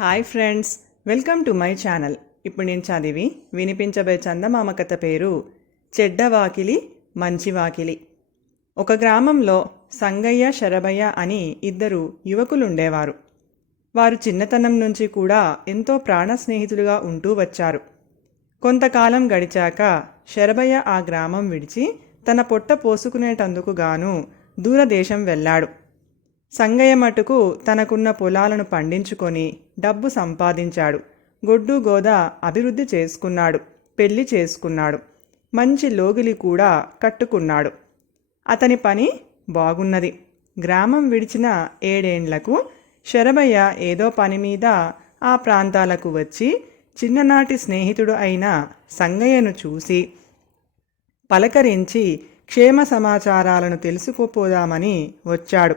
Hi friends welcome to my channel. ఇప్పుడు నేను చదివి వినిపించబోయే చందమామ కథ పేరు చెడ్డ వాకిలి మంచి వాకిలి ఒక గ్రామంలో సంగయ్య శరభయ్య అని ఇద్దరు యువకులుండేవారు. వారు చిన్నతనం నుంచి కూడా ఎంతో ప్రాణ స్నేహితులుగా ఉంటూ వచ్చారు. కొంతకాలం గడిచాక శరభయ్య ఆ గ్రామం విడిచి తన పొట్ట పోసుకునేటందుకు గాను దూరదేశం వెళ్ళాడు. సంగయ్య మటుకు తనకున్న పొలాలను పండించుకొని డబ్బు సంపాదించాడు. గొడ్డు గోద అభివృద్ధి చేసుకున్నాడు. పెళ్ళి చేసుకున్నాడు. మంచి లోగిలి కూడా కట్టుకున్నాడు. అతని పని బాగున్నది. గ్రామం విడిచిన ఏడేండ్లకు శరభయ్య ఏదో పని మీద ఆ ప్రాంతాలకు వచ్చి చిన్ననాటి స్నేహితుడు అయిన సంగయ్యను చూసి పలకరించి క్షేమ సమాచారాలను తెలుసుకోపోదామని వచ్చాడు.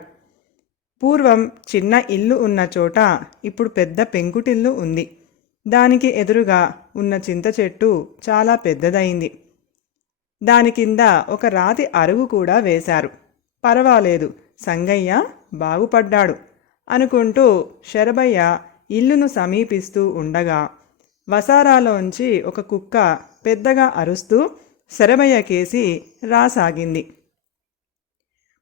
పూర్వం చిన్న ఇల్లు ఉన్న చోట ఇప్పుడు పెద్ద పెంకుటిల్లు ఉంది. దానికి ఎదురుగా ఉన్న చింత చెట్టు చాలా పెద్దదైంది. దాని కింద ఒక రాతి అరుగు కూడా వేశారు. పర్వాలేదు సంగయ్య బాగుపడ్డాడు అనుకుంటూ శరభయ్య ఇల్లును సమీపిస్తూ ఉండగా వసారాలోంచి ఒక కుక్క పెద్దగా అరుస్తూ శరభయ్య కేసి రాసాగింది.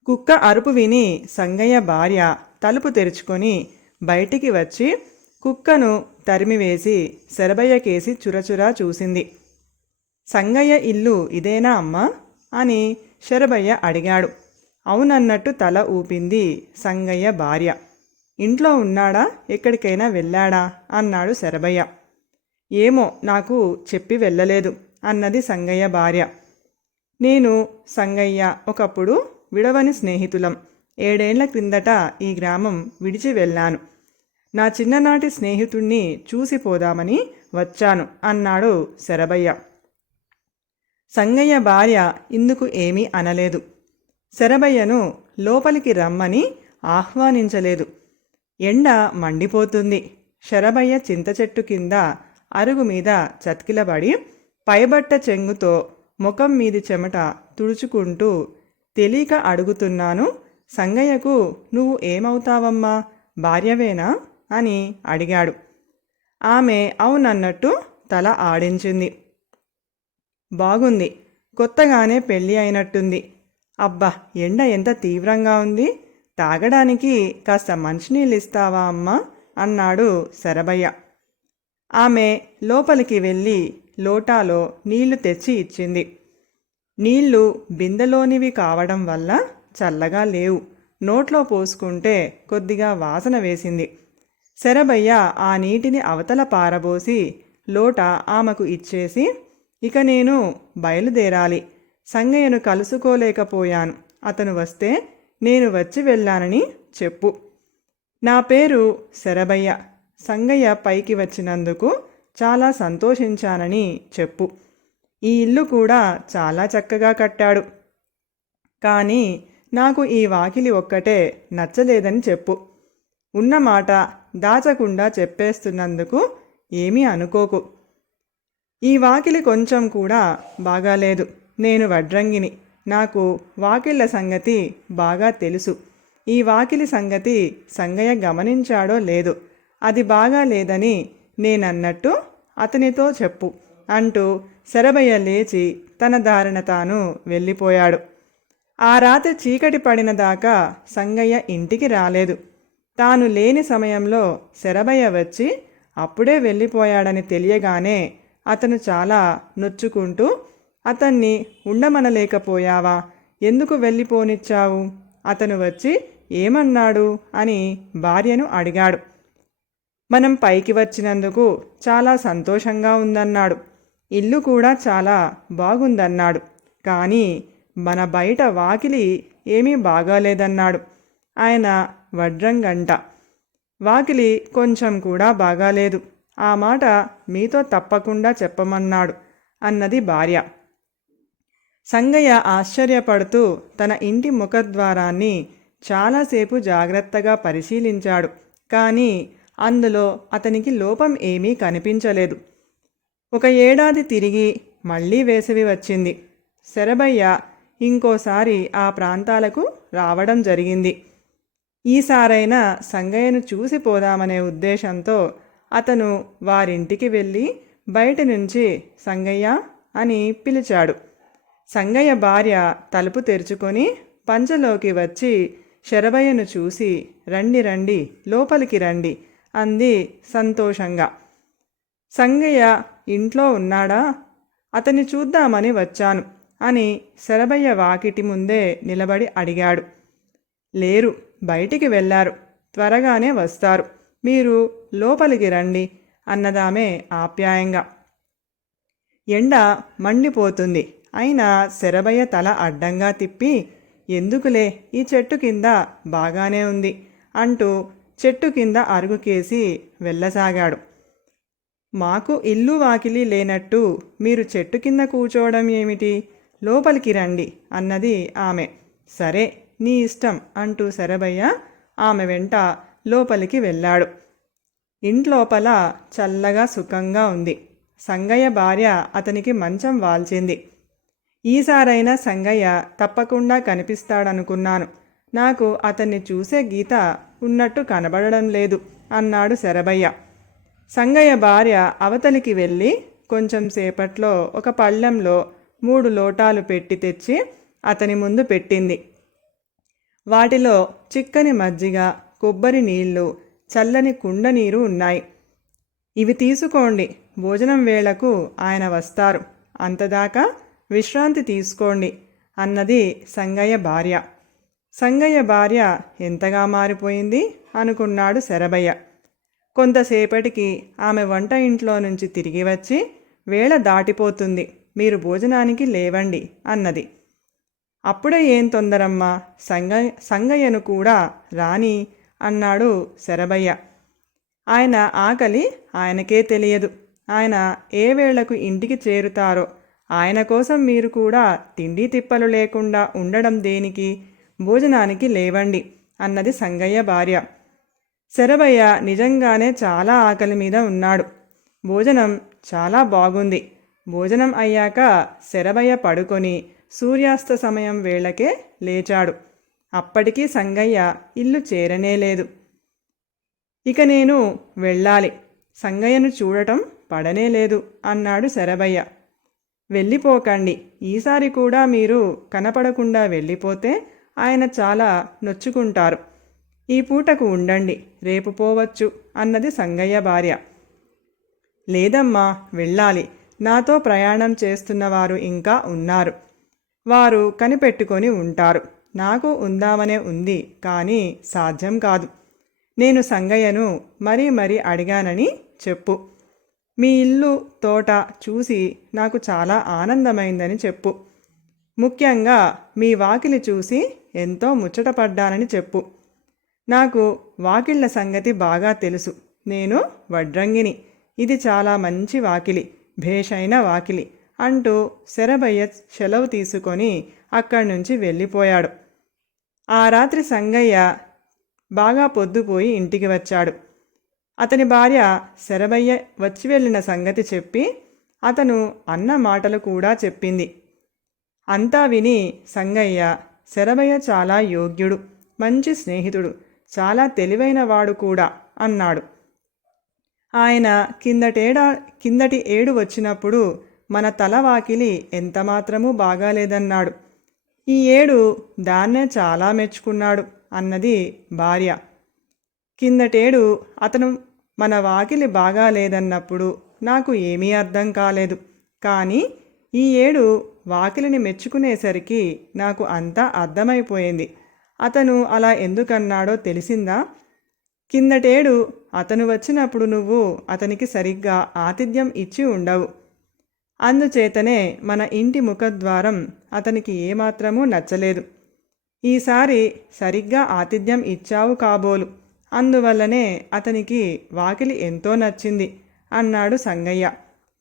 కుక్క అరుపు విని సంగయ్య భార్య తలుపు తెరుచుకొని బయటికి వచ్చి కుక్కను తరిమివేసి శరభయ్య కేసి చురచురా చూసింది. సంగయ్య ఇల్లు ఇదేనా అమ్మా? అని శరభయ్య అడిగాడు. అవునన్నట్టు తల ఊపింది సంగయ్య భార్య. ఇంట్లో ఉన్నాడా? ఎక్కడికైనా వెళ్ళాడా? అన్నాడు శరభయ్య. ఏమో నాకు చెప్పి వెళ్ళలేదు అన్నది సంగయ్య భార్య. నేను సంగయ్య ఒకప్పుడు విడవని స్నేహితులం. ఏడేళ్ళ క్రిందట ఈ గ్రామం విడిచి వెళ్ళాను. నా చిన్ననాటి స్నేహితుణ్ణి చూసిపోదామని వచ్చాను అన్నాడు శరభయ్య. సంగయ్య భార్య ఇందుకు ఏమీ అనలేదు. శరభయ్యను లోపలికి రమ్మని ఆహ్వానించలేదు. ఎండ మండిపోతుంది. శరభయ్య చింత చెట్టు కింద అరుగు మీద చతికిలబడి పైబట్ట చెంగుతో ముఖం మీది చెమట తుడుచుకుంటూ తెలియక అడుగుతున్నాను సంగయ్యకు నువ్వు ఏమవుతావమ్మా? భార్యవేనా? అని అడిగాడు. ఆమె అవునన్నట్టు తల ఆడించింది. బాగుంది కొత్తగానే పెళ్ళి అయినట్టుంది. అబ్బా ఎండ ఎంత తీవ్రంగా ఉంది. తాగడానికి కాస్త మంచినీళ్ళు ఇస్తావా అమ్మా? అన్నాడు శరభయ్య. ఆమె లోపలికి వెళ్ళి లోటాలో నీళ్ళు తెచ్చి ఇచ్చింది. నీళ్ళు బిందెలోనివి కావడం వల్ల చల్లగా లేవు. నోట్లో పోసుకుంటే కొద్దిగా వాసన వేసింది. శరభయ్య ఆ నీటిని అవతల పారబోసి లోట ఆమెకు ఇచ్చేసి ఇక నేను బయలుదేరాలి. సంగయ్యను కలుసుకోలేకపోయాను. అతను వస్తే నేను వచ్చి వెళ్ళానని చెప్పు. నా పేరు శరభయ్య. సంగయ్య పైకి వచ్చినందుకు చాలా సంతోషించానని చెప్పు. ఈ ఇల్లు కూడా చాలా చక్కగా కట్టాడు. కానీ నాకు ఈ వాకిలి ఒక్కటే నచ్చలేదని చెప్పు. ఉన్నమాట దాచకుండా చెప్పేస్తున్నందుకు ఏమీ అనుకోకు. ఈ వాకిలి కొంచెం కూడా బాగాలేదు. నేను వడ్రంగిని. నాకు వాకిళ్ళ సంగతి బాగా తెలుసు. ఈ వాకిలి సంగతి సంగయ్య గమనించాడో లేదో అది బాగా లేదని నేనన్నట్టు అతనితో చెప్పు. అంటూ శరభయ్య లేచి తన దారిన తాను వెళ్ళిపోయాడు. ఆ రాత్రి చీకటి పడిన దాకా సంగయ్య ఇంటికి రాలేదు. తాను లేని సమయంలో శరభయ్య వచ్చి అప్పుడే వెళ్ళిపోయాడని తెలియగానే అతను చాలా నొచ్చుకుంటూ అతన్ని ఉండమనలేకపోయావా? ఎందుకు వెళ్ళిపోనిచ్చావు? అతను వచ్చి ఏమన్నాడు? అని భార్యను అడిగాడు. మనం పైకి వచ్చినందుకు చాలా సంతోషంగా ఉందన్నాడు. ఇల్లు కూడా చాలా బాగుందన్నాడు. కానీ మన బయట వాకిలి ఏమీ బాగాలేదన్నాడు. ఆయన వడ్రంగంట. వాకిలి కొంచెం కూడా బాగాలేదు. ఆ మాట మీతో తప్పకుండా చెప్పమన్నాడు అన్నది భార్య. సంగయ్య ఆశ్చర్యపడుతూ తన ఇంటి ముఖద్వారాన్ని చాలాసేపు జాగ్రత్తగా పరిశీలించాడు. కానీ అందులో అతనికి లోపం ఏమీ కనిపించలేదు. ఒక ఏడాది తిరిగి మళ్ళీ వేసవి వచ్చింది. శరభయ్య ఇంకోసారి ఆ ప్రాంతాలకు రావడం జరిగింది. ఈసారైనా సంగయ్యను చూసి పోదామనే ఉద్దేశంతో అతను వారింటికి వెళ్ళి బయట నుంచి సంగయ్య అని పిలిచాడు. సంగయ్య భార్య తలుపు తెరుచుకొని పంచలోకి వచ్చి శరభయ్యను చూసి రండి రండి లోపలికి రండి అంది సంతోషంగా. సంగయ్య ఇంట్లో ఉన్నాడా? అతన్ని చూద్దామని వచ్చాను అని శరభయ్య వాకిటి ముందే నిలబడి అడిగాడు. లేరు బయటికి వెళ్ళారు. త్వరగానే వస్తారు. మీరు లోపలికి రండి అన్నదామే ఆప్యాయంగా. ఎండ మండిపోతుంది. అయినా శరభయ్య తల అడ్డంగా తిప్పి ఎందుకులే ఈ చెట్టు కింద బాగానే ఉంది అంటూ చెట్టు కింద అరుగుకేసి వెళ్ళసాగాడు. మాకు ఇల్లు వాకిలి లేనట్టు మీరు చెట్టు కింద కూర్చోవడం ఏమిటి? లోపలికి రండి అన్నది ఆమె. సరే నీ ఇష్టం అంటూ శరభయ్య ఆమె వెంట లోపలికి వెళ్ళాడు. ఇంట్లోపల చల్లగా సుఖంగా ఉంది. సంగయ్య భార్య అతనికి మంచం వాల్చింది. ఈసారైనా సంగయ్య తప్పకుండా కనిపిస్తాడనుకున్నాను. నాకు అతన్ని చూసే గీత ఉన్నట్టు కనబడడం లేదు అన్నాడు శరభయ్య. సంగయ్య భార్య అవతలికి వెళ్ళి కొంచెం సేపట్లో ఒక పళ్ళెంలో మూడు లోటాలు పెట్టి తెచ్చి అతని ముందు పెట్టింది. వాటిలో చిక్కని మజ్జిగ కొబ్బరి నీళ్ళు చల్లని కుండ నీరు ఉన్నాయి. ఇవి తీసుకోండి భోజనం వేళకు ఆయన వస్తారు. అంతదాకా విశ్రాంతి తీసుకోండి అన్నది సంగయ్య భార్య. సంగయ్య భార్య ఎంతగా మారిపోయింది అనుకున్నాడు శరభయ్య. కొంతసేపటికి ఆమె వంట ఇంట్లో నుంచి తిరిగి వచ్చి వేళ దాటిపోతుంది. మీరు భోజనానికి లేవండి అన్నది. అప్పుడే ఏం తొందరమ్మా? సంగ సంగయ్యను కూడా రాని అన్నాడు శరభయ్య. ఆయన ఆకలి ఆయనకే తెలియదు. ఆయన ఏ వేళకు ఇంటికి చేరుతారో ఆయన కోసం మీరు కూడా తిండి తిప్పలు లేకుండా ఉండడం దేనికి? భోజనానికి లేవండి అన్నది సంగయ్య భార్య. శరభయ్య నిజంగానే చాలా ఆకలి మీద ఉన్నాడు. భోజనం చాలా బాగుంది. భోజనం అయ్యాక శరభయ్య పడుకొని సూర్యాస్త సమయం వేళకే లేచాడు. అప్పటికీ సంగయ్య ఇల్లు చేరనే లేదు. ఇక నేను వెళ్ళాలి. సంగయ్యను చూడటం పడనే లేదు అన్నాడు శరభయ్య. వెళ్ళిపోకండి. ఈసారి కూడా మీరు కనపడకుండా వెళ్ళిపోతే ఆయన చాలా నొచ్చుకుంటారు. ఈ పూటకు ఉండండి రేపు పోవచ్చు అన్నది సంగయ్య భార్య. లేదమ్మా వెళ్ళాలి. నాతో ప్రయాణం చేస్తున్నవారు ఇంకా ఉన్నారు. వారు కనిపెట్టుకొని ఉంటారు. నాకు ఉందామనే ఉంది కానీ సాధ్యం కాదు. నేను సంగయ్యను మరీ మరీ అడిగానని చెప్పు. మీ ఇల్లు తోట చూసి నాకు చాలా ఆనందమైందని చెప్పు. ముఖ్యంగా మీ వాకిలి చూసి ఎంతో ముచ్చటపడ్డానని చెప్పు. నాకు వాకిళ్ళ సంగతి బాగా తెలుసు. నేను వడ్రంగిని. ఇది చాలా మంచి వాకిలి భేషైన వాకిలి అంటూ శరభయ్య సెలవు తీసుకొని అక్కడి నుంచి వెళ్ళిపోయాడు. ఆ రాత్రి సంగయ్య బాగా పొద్దుపోయి ఇంటికి వచ్చాడు. అతని భార్య శరభయ్య వచ్చి వెళ్ళిన సంగతి చెప్పి అతను అన్న మాటలు కూడా చెప్పింది. అంతా విని సంగయ్య శరభయ్య చాలా యోగ్యుడు మంచి స్నేహితుడు. చాలా తెలివైన వాడు కూడా అన్నాడు. ఆయన కిందటేడా కిందటి ఏడు వచ్చినప్పుడు మన తల వాకిలి ఎంతమాత్రమూ బాగాలేదన్నాడు. ఈ ఏడు దాన్నే చాలా మెచ్చుకున్నాడు అన్నది భార్య. కిందటేడు అతను మన వాకిలి బాగాలేదన్నప్పుడు నాకు ఏమీ అర్థం కాలేదు. కానీ ఈ ఏడు వాకిలిని మెచ్చుకునేసరికి నాకు అంతా అర్థమైపోయింది. అతను అలా ఎందుకన్నాడో తెలిసిందా? కిందటేడు అతను వచ్చినప్పుడు నువ్వు అతనికి సరిగ్గా ఆతిథ్యం ఇచ్చి ఉండవు. అందుచేతనే మన ఇంటి ముఖద్వారం అతనికి ఏమాత్రమూ నచ్చలేదు. ఈసారి సరిగ్గా ఆతిథ్యం ఇచ్చావు కాబోలు. అందువల్లనే అతనికి వాకిలి ఎంతో నచ్చింది అన్నాడు సంగయ్య.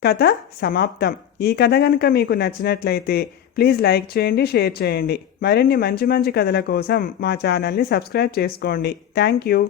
కథ సమాప్తం. ఈ కథ కనుక మీకు నచ్చినట్లయితే ప్లీజ్ లైక్ చేయండి షేర్ చేయండి. మరిన్ని మంచి మంచి కథల కోసం మా ఛానల్ని సబ్స్క్రైబ్ చేసుకోండి. Thank you.